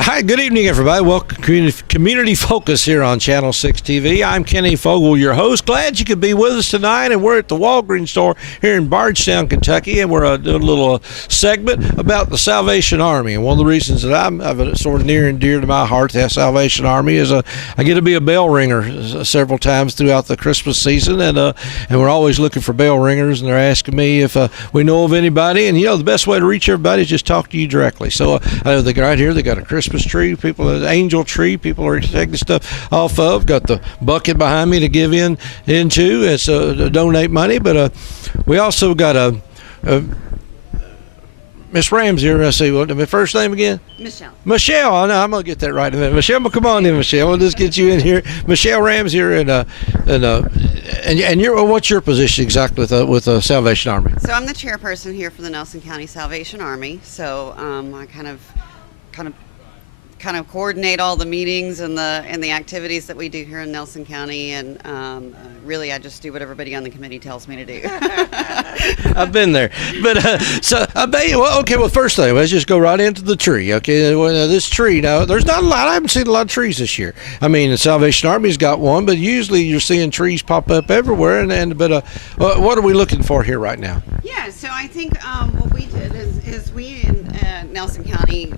Hi, good evening, everybody. Welcome to Community Focus here on Channel 6 TV. I'm Kenny Fogle, your host. Glad you could be with us tonight, and we're at the Walgreens store here in Bardstown, Kentucky, and we're doing a little segment about the Salvation Army. And one of the reasons that I'm sort of near and dear to my heart, the Salvation Army, is I get to be a bell ringer several times throughout the Christmas season, and we're always looking for bell ringers, and they're asking me if we know of anybody. And, the best way to reach everybody is just talk to you directly. So I know right here they got a Christmas tree, people, an angel tree, people are taking stuff off of. Got the bucket behind me to give into. It's to donate money, but we also got a Miss Ramsey. Let's see, what my first name again? Michelle. I know I'm gonna get that right in a minute. Michelle, come on in, Michelle. We'll just get you in here. Michelle Ramsey, and you're what's your position exactly with the Salvation Army? So I'm the chairperson here for the Nelson County Salvation Army. So I kind of coordinate all the meetings and the activities that we do here in Nelson County, and really I just do what everybody on the committee tells me to do. I've been there, but well, first thing, let's just go right into the tree. Okay, this tree, now there's not a lot. I haven't seen a lot of trees this year. I mean, the Salvation Army's got one, but usually you're seeing trees pop up everywhere. But what are we looking for here right now? Yeah, so I think what we did is we in Nelson County,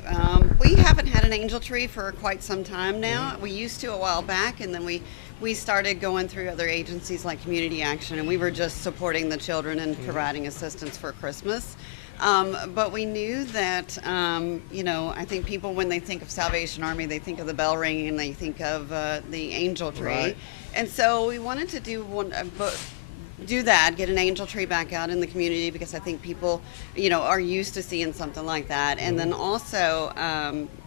we haven't had an angel tree for quite some time now. We used to a while back, and then we started going through other agencies like Community Action, and we were just supporting the children and providing assistance for Christmas. But we knew that, I think people, when they think of Salvation Army, they think of the bell ringing and they think of the angel tree. Right. And so we wanted to do that, get an angel tree back out in the community, because I think people, are used to seeing something like that. And then also,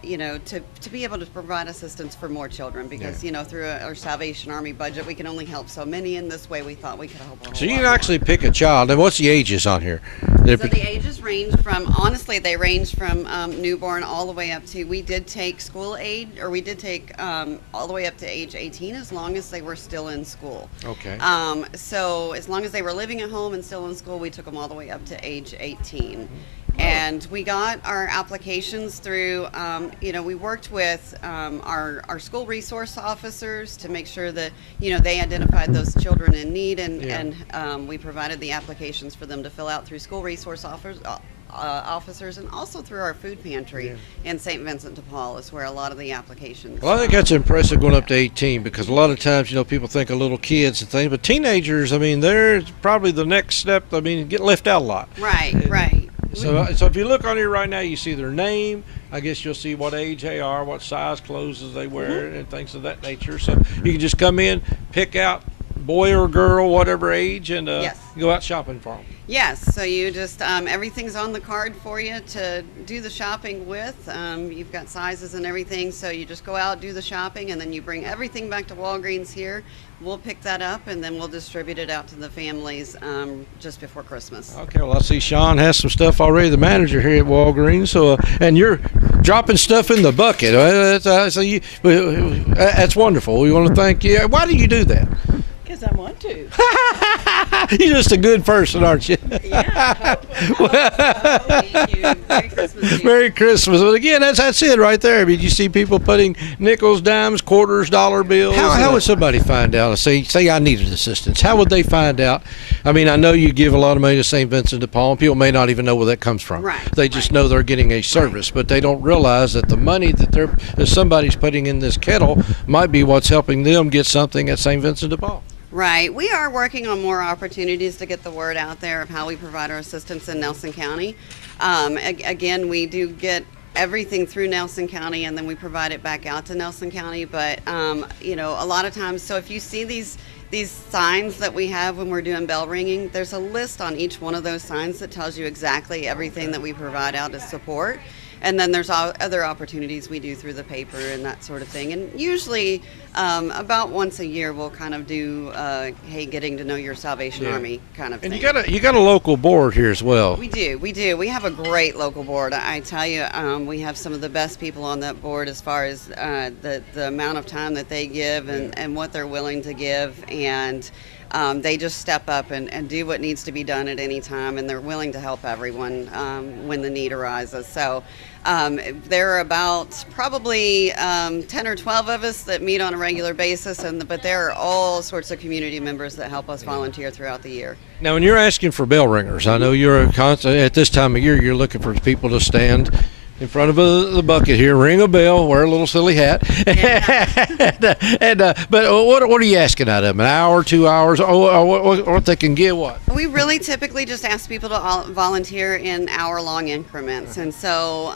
to be able to provide assistance for more children, because, through our Salvation Army budget, we can only help so many. In this way, we thought we could help a whole So you lot can actually more. Pick a child. And what's the ages on here? So the ages range from, honestly, they range from newborn all the way up to, we did take school age, or we did take all the way up to age 18, as long as they were still in school. Okay. So as long as they were living at home and still in school, we took them all the way up to age 18. And we got our applications through, we worked with our school resource officers to make sure that, they identified those children in need, and we provided the applications for them to fill out through school resource officers, and also through our food pantry in St. Vincent de Paul is where a lot of the applications. Well, I think that's impressive going up to 18, because a lot of times, people think of little kids and things, but teenagers, I mean, they're probably the next step. I mean, get left out a lot. Right. So if you look on here right now, you see their name. I guess you'll see what age they are, what size clothes they wear, and things of that nature. So you can just come in, pick out boy or girl, whatever age, and go out shopping for them. Yes, so you just, everything's on the card for you to do the shopping with. You've got sizes and everything, so you just go out, do the shopping, and then you bring everything back to Walgreens here. We'll pick that up, and then we'll distribute it out to the families just before Christmas. Okay, well, I see Sean has some stuff already, the manager here at Walgreens, so and you're dropping stuff in the bucket. That's wonderful. We want to thank you. Why do you do that? Because I want to. You're just a good person, aren't you? Yeah. Thank you. Merry Christmas. Merry Christmas. Well, again, that's it right there. I mean, you see people putting nickels, dimes, quarters, dollar bills. How would somebody find out? Say I needed assistance. How would they find out? I mean, I know you give a lot of money to St. Vincent de Paul, and people may not even know where that comes from. Right. They just know they're getting a service, but they don't realize that the money that somebody's putting in this kettle might be what's helping them get something at St. Vincent de Paul. Right. We are working on more opportunities to get the word out there of how we provide our assistance in Nelson County. Again, we do get everything through Nelson County, and then we provide it back out to Nelson County. But, a lot of times, so if you see these signs that we have when we're doing bell ringing, there's a list on each one of those signs that tells you exactly everything that we provide out as support. And then there's other opportunities we do through the paper and that sort of thing. And usually about once a year we'll kind of do, hey, getting to know your Salvation Army kind of thing. And you got a local board here as well. We do. We have a great local board. I tell you, we have some of the best people on that board as far as the amount of time that they give and what they're willing to give. And They just step up and do what needs to be done at any time, and they're willing to help everyone when the need arises. So there are about probably 10 or 12 of us that meet on a regular basis, but there are all sorts of community members that help us volunteer throughout the year. Now, when you're asking for bell ringers, I know you're at this time of year, you're looking for people to stand in front of the bucket here, ring a bell, wear a little silly hat. Yeah. But what are you asking out of them? An hour, 2 hours, or they can get what? We really typically just ask people to volunteer in hour-long increments, and so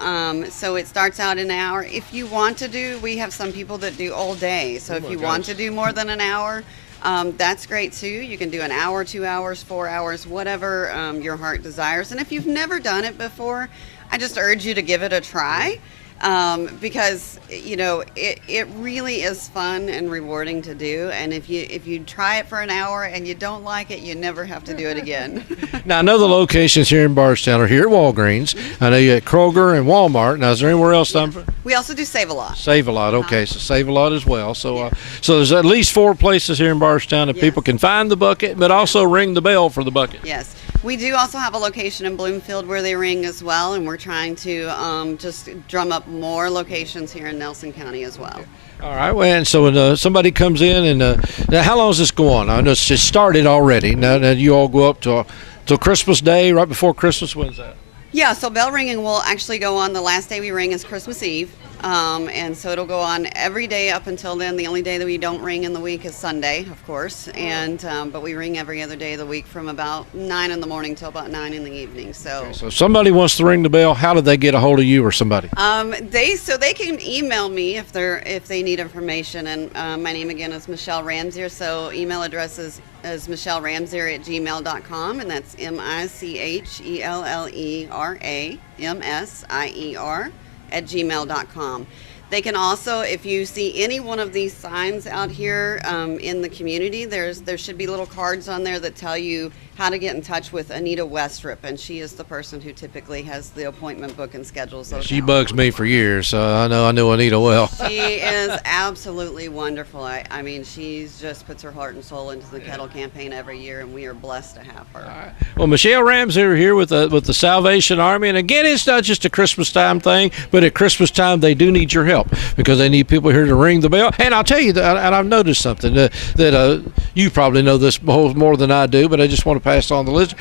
it starts out an hour. If you want to do, we have some people that do all day. So if you want to do more than an hour, that's great too. You can do an hour, 2 hours, 4 hours, whatever your heart desires. And if you've never done it before, I just urge you to give it a try, because it really is fun and rewarding to do. And if you try it for an hour and you don't like it, you never have to do it again. Now, I know the locations here in Bardstown are here at Walgreens. I know you at Kroger and Walmart. Now, is there anywhere else? We also do Save a Lot. Save a Lot, okay, so Save a Lot as well. So, so there's at least 4 places here in Bardstown that people can find the bucket, but also ring the bell for the bucket. Yes. We do also have a location in Bloomfield where they ring as well, and we're trying to just drum up more locations here in Nelson County as well. All right, well, and so when somebody comes in, and now how long does this go on? I know it's just started already. Now you all go up till Christmas Day, right before Christmas. When's that? Yeah, so bell ringing will actually go on. The last day we ring is Christmas Eve. And so it'll go on every day up until then. The only day that we don't ring in the week is Sunday, of course, and but we ring every other day of the week from about 9 in the morning till about 9 in the evening. So, okay, so if somebody wants to ring the bell, how do they get a hold of you or somebody? They can email me if they need information, and my name again is Michelle Ramsier. So email address is michelleramsier@gmail.com, and that's MICHELLERAMSIER@gmail.com. They can also, if you see any one of these signs out here in the community, there should be little cards on there that tell you how to get in touch with Anita Westrip, and she is the person who typically has the appointment book and schedules those. She bugs me for years, so I know Anita well. She is absolutely wonderful. I mean, she just puts her heart and soul into the kettle campaign every year, and we are blessed to have her. All right. Well, Michelle Ramsier here with the Salvation Army, and again, it's not just a Christmas time thing, but at Christmas time they do need your help because they need people here to ring the bell. And I'll tell you that, and I've noticed something that you probably know this more than I do, but I just want to pass on the list.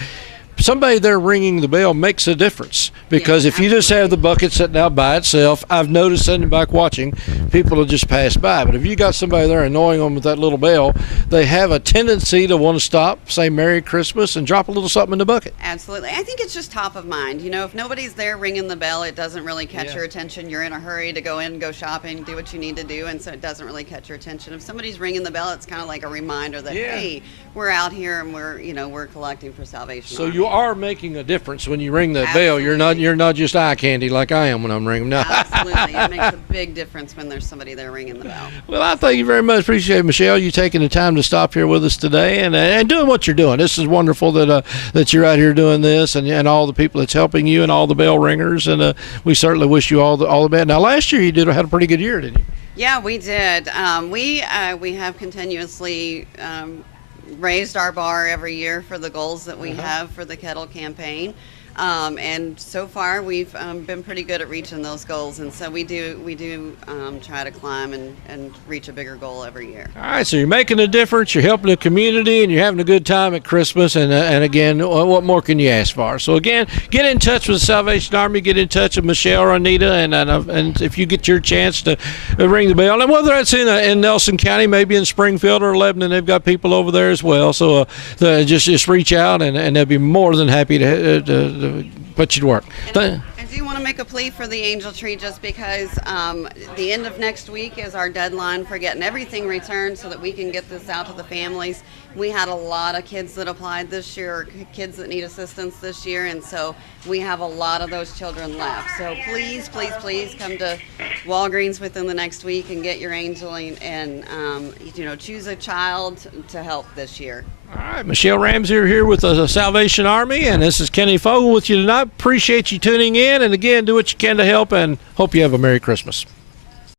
Somebody there ringing the bell makes a difference, because if you just have the bucket sitting out by itself, I've noticed sitting back watching, people will just pass by. But if you got somebody there annoying them with that little bell, they have a tendency to want to stop, say Merry Christmas, and drop a little something in the bucket. Absolutely. I think it's just top of mind. If nobody's there ringing the bell, it doesn't really catch your attention. You're in a hurry to go in, go shopping, do what you need to do, and so it doesn't really catch your attention. If somebody's ringing the bell, it's kind of like a reminder that, hey, we're out here and we're collecting for Salvation Army. You are making a difference when you ring that bell. You're not just eye candy like I am when I'm ringing. No. Absolutely. It makes a big difference when there's somebody there ringing the bell. Well, I thank you very much. Appreciate it, Michelle, you taking the time to stop here with us today and doing what you're doing. This is wonderful that you're out here doing this, and all the people that's helping you and all the bell ringers, and we certainly wish you all the best. Now, last year you had a pretty good year, didn't you? Yeah, we did. We have continuously raised our bar every year for the goals that we have for the kettle campaign, and so far we've been pretty good at reaching those goals, and so we do try to climb and reach a bigger goal every year. All right, so you're making a difference, you're helping the community, and you're having a good time at Christmas, and again, what more can you ask for? So again, get in touch with the Salvation Army, get in touch with Michelle or Anita, and if you get your chance to ring the bell, and whether that's in Nelson County, maybe in Springfield or Lebanon, they've got people over there as well, so just reach out, and they'll be more than happy to put you to work. I do want to make a plea for the Angel Tree, just because the end of next week is our deadline for getting everything returned so that we can get this out to the families. We had a lot of kids that applied this year, or kids that need assistance this year, and so we have a lot of those children left. So please, please, please come to Walgreens within the next week and get your angel, and choose a child to help this year. All right, Michelle Ramsier here with the Salvation Army, and this is Kenny Fogel with you tonight. Appreciate you tuning in, and again, do what you can to help, and hope you have a Merry Christmas.